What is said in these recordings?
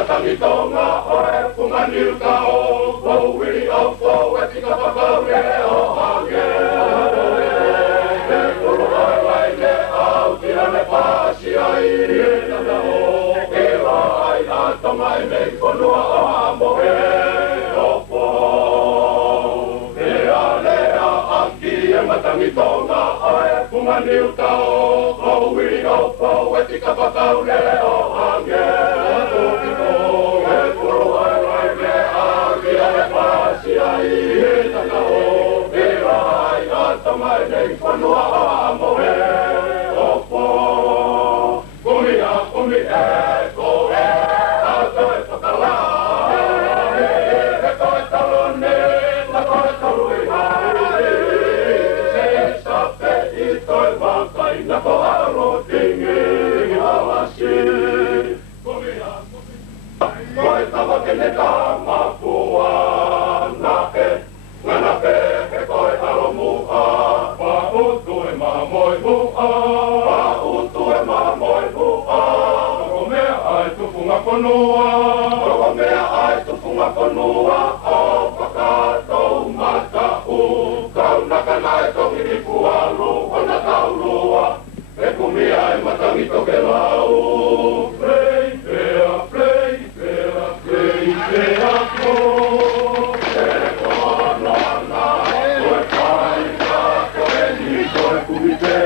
matangitonga oe pumanilka o Wili o fo etika whakaure o hange E kuru ai lai le au tira le pasi ai E nana o e wa ai atonga e mei whanua o hamo e o fo E a lea aki e matangitonga oe pumanilka o Wili o fo etika whakaure o hange Whanua o amo e o fo Kumia, kumi e ko e A koe whakala E koe talone Na koe talu i hai Se sape i koe wakai Na ko aro tingi Awasi Kumia, kumi Koe tawa kene ka mapua Na e Ngana pe e koe alo mua Moi mua, utu e moi mua. Rogo mea ai tufunga konua, rogo mea ai tufunga konua. O whakatou matau, kaunaka nai toki ni pualu, ona taurua. E kumia e matangi toke lau. Play, pea, play, pea, play, pea, ko. E kono ana, koe kaika, koe ni, koe kumite.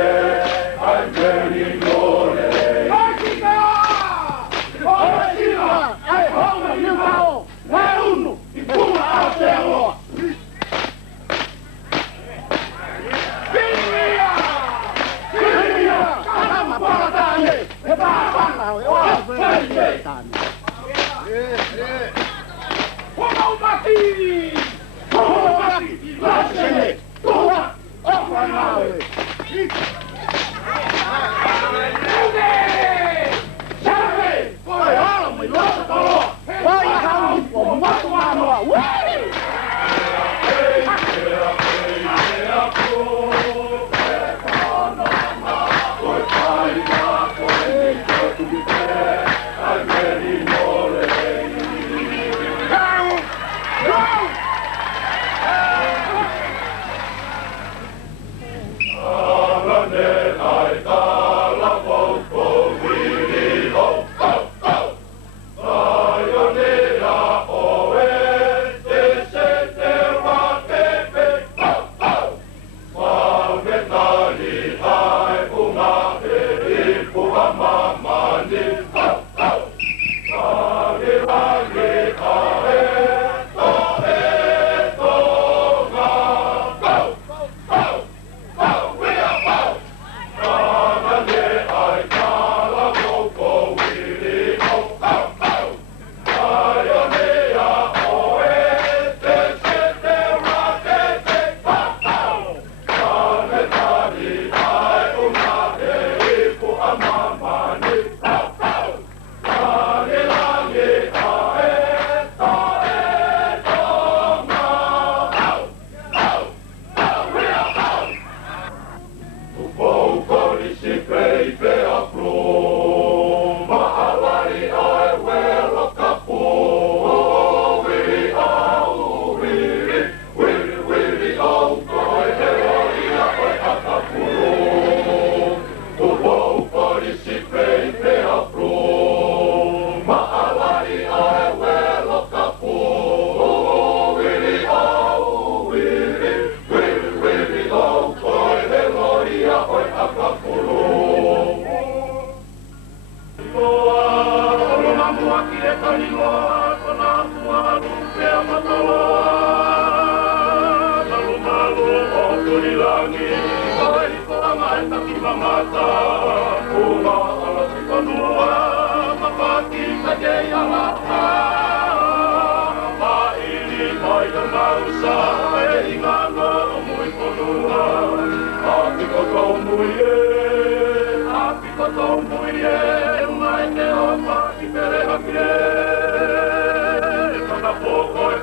Poco e